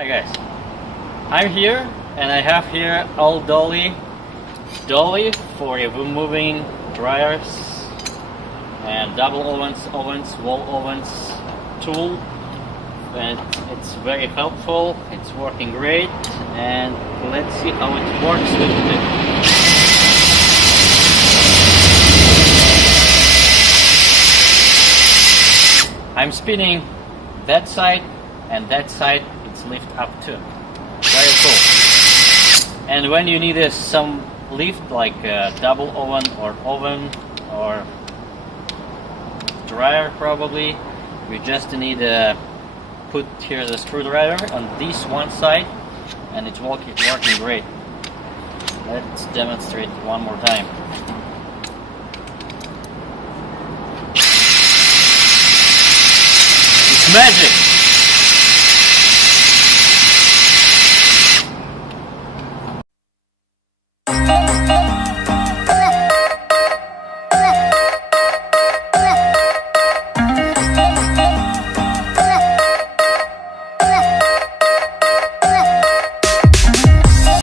Hi guys, I'm here and I have here old dolly for removing dryers and double ovens, wall ovens tool, and it's very helpful. It's working great, and let's see how it works with it. I'm spinning that side and that side. It's lift up too. Very cool. And when you need some lift, like a double oven or dryer, probably you just need to put here the screwdriver on this one side, and it's working great. Let's demonstrate one more time. It's magic.